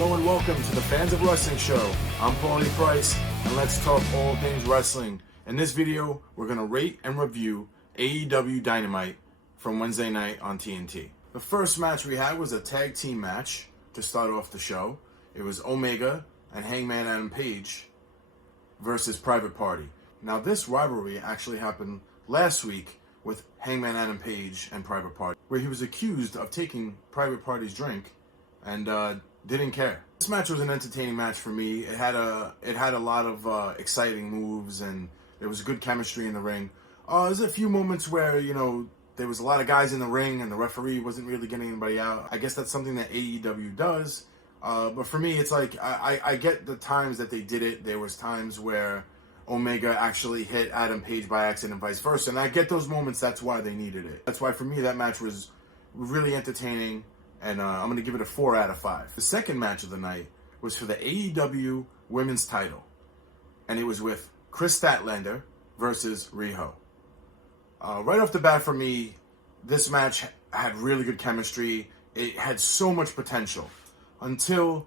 Hello and welcome to the Fans of Wrestling Show. I'm Paulie Price, and let's talk all things wrestling. In this video, we're going to rate and review AEW Dynamite from Wednesday night on TNT. The first match we had was a tag team match to start off the show. It was Omega and Hangman Adam Page versus Private Party. Now this rivalry actually happened last week with Hangman Adam Page and Private Party, where he was accused of taking Private Party's drink and didn't care. This match was an entertaining match for me. It had a lot of exciting moves, and there was good chemistry in the ring. There's a few moments where, there was a lot of guys in the ring and the referee wasn't really getting anybody out. I guess that's something that AEW does. But for me, it's like, I get the times that they did it. There was times where Omega actually hit Adam Page by accident and vice versa. And I get those moments. That's why they needed it. That's why for me, that match was really entertaining. And I'm going to give it a 4 out of 5. The second match of the night was for the AEW Women's title. And it was with Chris Statlander versus Riho. Right off the bat for me, this match had really good chemistry. It had so much potential until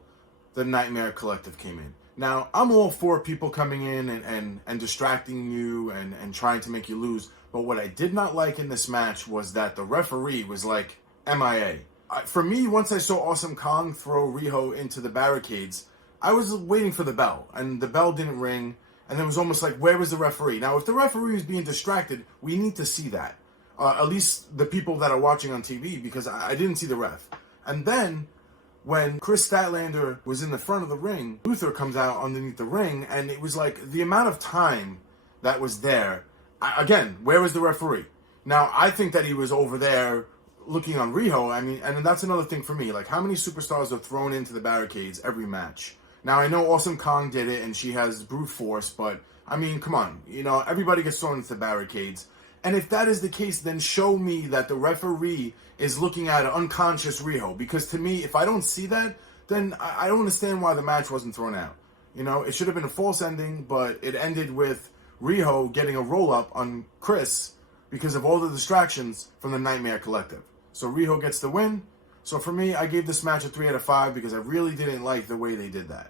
the Nightmare Collective came in. Now, I'm all for people coming in and distracting you and trying to make you lose. But what I did not like in this match was that the referee was like MIA. For me, once I saw Awesome Kong throw Riho into the barricades, I was waiting for the bell, and the bell didn't ring, and it was almost like, where was the referee? Now, if the referee is being distracted, we need to see that. At least the people that are watching on TV, because I didn't see the ref. And then, when Chris Statlander was in the front of the ring, Luther comes out underneath the ring, and it was like, the amount of time that was there, again, where was the referee? Now, I think that he was over there looking on Riho. I mean, and that's another thing for me. Like, how many superstars are thrown into the barricades every match? Now, I know Awesome Kong did it, and she has brute force, but, I mean, come on. Everybody gets thrown into the barricades. And if that is the case, then show me that the referee is looking at an unconscious Riho. Because to me, if I don't see that, then I don't understand why the match wasn't thrown out. It should have been a false ending, but it ended with Riho getting a roll-up on Chris because of all the distractions from the Nightmare Collective. So Riho gets the win. So for me, I gave this match a 3 out of 5 because I really didn't like the way they did that.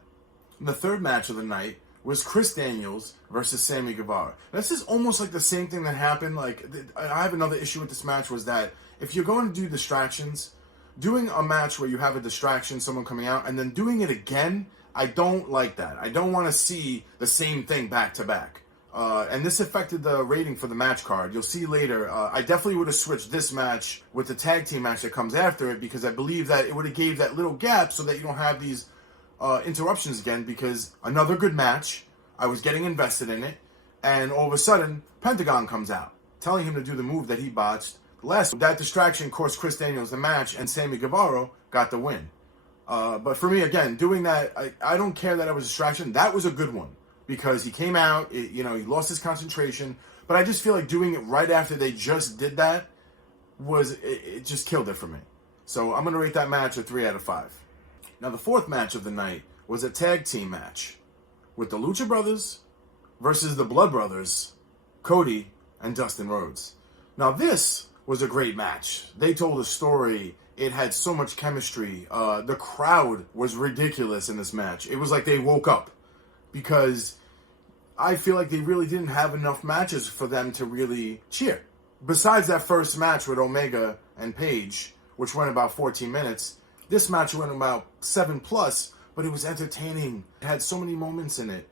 And the third match of the night was Chris Daniels versus Sammy Guevara. This is almost like the same thing that happened. Like, I have another issue with this match was that if you're going to do distractions, doing a match where you have a distraction, someone coming out, and then doing it again, I don't like that. I don't want to see the same thing back to back. And this affected the rating for the match card. You'll see later. I definitely would have switched this match with the tag team match that comes after it because I believe that it would have gave that little gap so that you don't have these interruptions again, because another good match, I was getting invested in it, and all of a sudden, Pentagon comes out, telling him to do the move that he botched. That distraction cost Chris Daniels the match, and Sammy Guevara got the win. But for me, again, doing that, I don't care that it was a distraction. That was a good one. Because he came out, he lost his concentration. But I just feel like doing it right after they just did that it just killed it for me. So I'm going to rate that match a 3 out of 5. Now the fourth match of the night was a tag team match with the Lucha Brothers versus the Blood Brothers, Cody and Dustin Rhodes. Now this was a great match. They told a story. It had so much chemistry. The crowd was ridiculous in this match. It was like they woke up. Because I feel like they really didn't have enough matches for them to really cheer. Besides that first match with Omega and Paige, which went about 14 minutes, this match went about 7+, but it was entertaining. It had so many moments in it.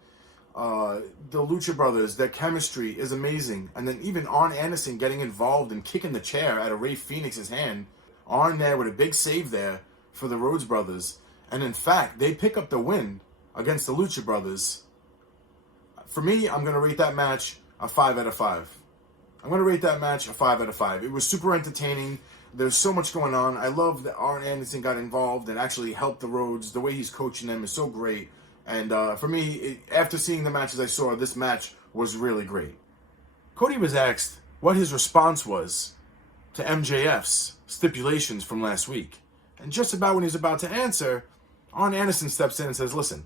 The Lucha Brothers, their chemistry is amazing. And then even Arn Anderson getting involved and kicking the chair out of Rey Fenix's hand. Arn there with a big save there for the Rhodes Brothers. And in fact, they pick up the win against the Lucha Brothers. For me, I'm going to rate that match a 5 out of 5. I'm going to rate that match a 5 out of 5. It was super entertaining. There's so much going on. I love that Arn Anderson got involved and actually helped the Rhodes. The way he's coaching them is so great. And for me, after seeing the matches I saw, this match was really great. Cody was asked what his response was to MJF's stipulations from last week. And just about when he's about to answer, Arn Anderson steps in and says, listen,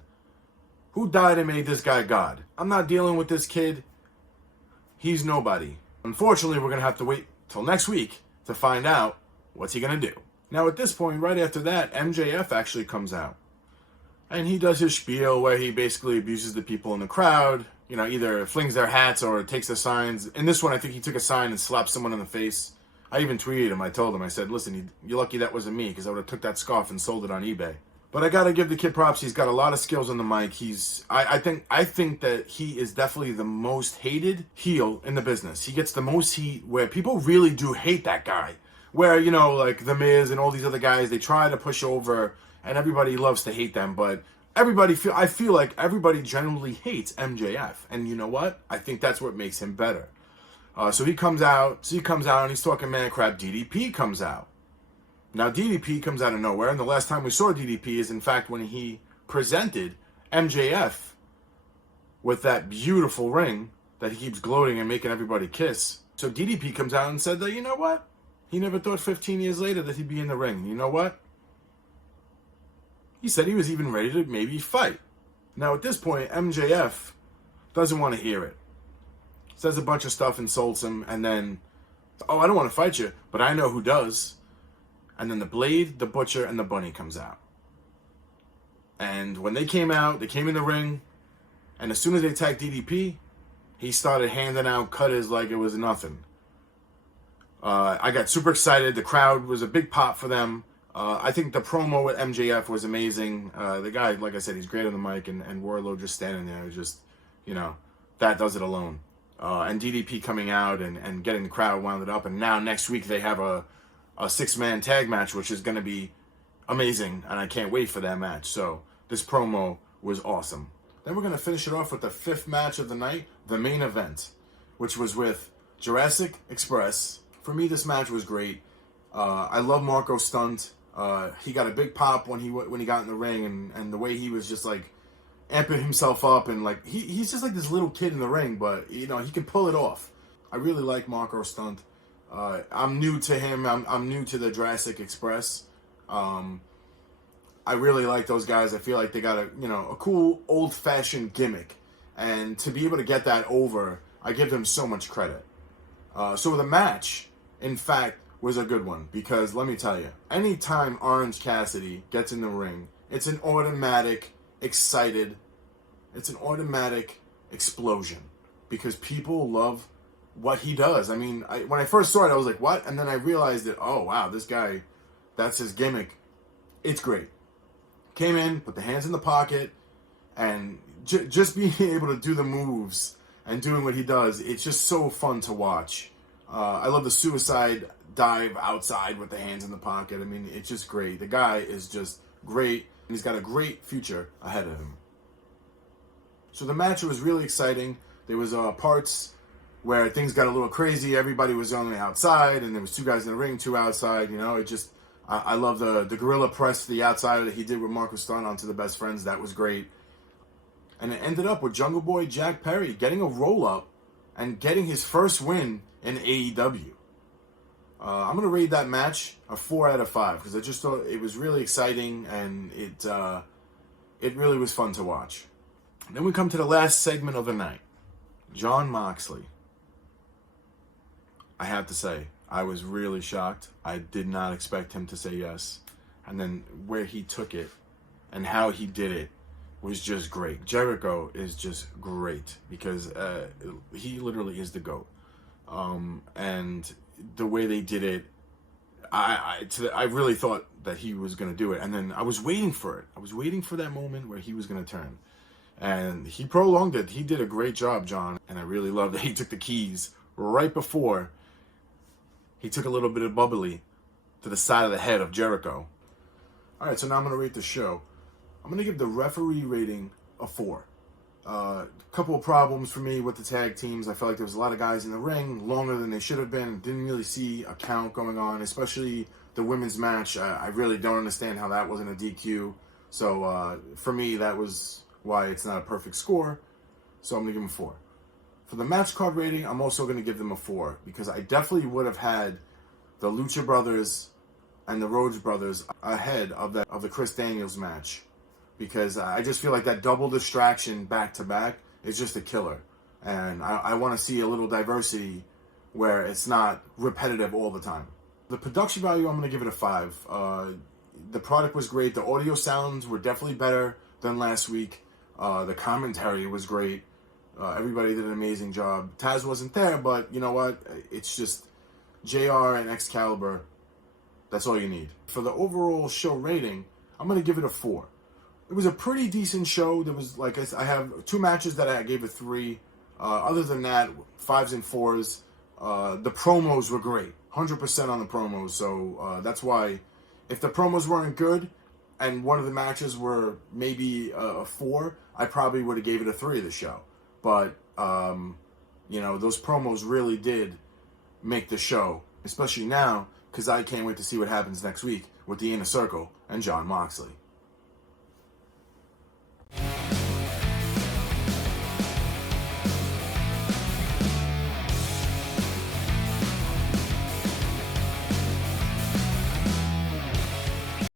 who died and made this guy God? I'm not dealing with this kid. He's nobody. Unfortunately, we're going to have to wait till next week to find out what's he going to do. Now, at this point, right after that, MJF actually comes out. And he does his spiel where he basically abuses the people in the crowd. You know, either flings their hats or takes the signs. In this one, I think he took a sign and slapped someone in the face. I even tweeted him. I told him, I said, listen, you're lucky that wasn't me, because I would have took that scarf and sold it on eBay. But I got to give the kid props. He's got a lot of skills on the mic. I think that he is definitely the most hated heel in the business. He gets the most heat, where people really do hate that guy. Where, you know, like The Miz and all these other guys, they try to push over, and everybody loves to hate them, but I feel like everybody generally hates MJF, and you know what? I think that's what makes him better. So he comes out and he's talking mad crap. DDP comes out. Now DDP comes out of nowhere, and the last time we saw DDP is in fact when he presented MJF with that beautiful ring that he keeps gloating and making everybody kiss. So DDP comes out and said that, you know what? He never thought 15 years later that he'd be in the ring. You know what? He said he was even ready to maybe fight. Now at this point, MJF doesn't want to hear it. Says a bunch of stuff, insults him, and then, oh, I don't want to fight you, but I know who does. And then the Blade, the Butcher, and the Bunny comes out. And when they came out, they came in the ring, and as soon as they attacked DDP, he started handing out cutters like it was nothing. I got super excited. The crowd was a big pop for them. I think the promo with MJF was amazing. The guy, like I said, he's great on the mic, and Wardlow just standing there, just, you know, that does it alone. And DDP coming out and getting the crowd wound up, and now next week they have a 6-man tag match, which is going to be amazing, and I can't wait for that match. So this promo was awesome. Then we're going to finish it off with the 5th match of the night, the main event, which was with Jurassic Express. For me, this match was great. I love Marco Stunt. He got a big pop when he got in the ring, and the way he was just like amping himself up, and like he's just like this little kid in the ring, but you know, he can pull it off. I really like Marco Stunt. I'm new to him. I'm new to the Jurassic Express. I really like those guys. I feel like they got a cool old-fashioned gimmick, and to be able to get that over, I give them so much credit. So the match, in fact, was a good one, because let me tell you, anytime Orange Cassidy gets in the ring, it's an automatic explosion, because people love what he does. I mean, when I first saw it, I was like, what? And then I realized that, oh, wow, this guy, that's his gimmick. It's great. Came in, put the hands in the pocket, and just being able to do the moves and doing what he does, it's just so fun to watch. I love the suicide dive outside with the hands in the pocket. I mean, it's just great. The guy is just great, and he's got a great future ahead of him. So the match was really exciting. There was parts where things got a little crazy. Everybody was only outside, and there was 2 guys in the ring, 2 outside. You know, it just, I love the gorilla press to the outside that he did with Marco Stunt onto the best friends. That was great. And it ended up with Jungle Boy Jack Perry getting a roll-up and getting his first win in AEW. I'm going to rate that match a 4 out of 5, because I just thought it was really exciting, and it really was fun to watch. Then we come to the last segment of the night. Jon Moxley. I have to say, I was really shocked. I did not expect him to say yes. And then where he took it and how he did it was just great. Jericho is just great, because he literally is the GOAT. And the way they did it, I really thought that he was going to do it. And then I was waiting for it. I was waiting for that moment where he was going to turn. And he prolonged it. He did a great job, John. And I really love that he took the keys right before he took a little bit of bubbly to the side of the head of Jericho. All right, so now I'm going to rate the show. I'm going to give the referee rating a 4. A couple of problems for me with the tag teams. I felt like there was a lot of guys in the ring, longer than they should have been. Didn't really see a count going on, especially the women's match. I really don't understand how that wasn't a DQ. So for me, that was why it's not a perfect score. So I'm going to give them a 4. For the match card rating, I'm also going to give them a 4, because I definitely would have had the Lucha Brothers and the Rhodes Brothers ahead of the Chris Daniels match, because I just feel like that double distraction back to back is just a killer, and I want to see a little diversity where it's not repetitive all the time. The production value, I'm going to give it a 5. The product was great. The audio sounds were definitely better than last week. The commentary was great. Everybody did an amazing job. Taz wasn't there, but you know what? It's just JR and Excalibur. That's all you need. For the overall show rating, I'm going to give it a 4. It was a pretty decent show. There was, like I have 2 matches that I gave a 3. Other than that, 5s and 4s. The promos were great. 100% on the promos. So that's why, if the promos weren't good and one of the matches were maybe a 4, I probably would have gave it a 3 of the show. But, those promos really did make the show, especially now, because I can't wait to see what happens next week with the Inner Circle and Jon Moxley.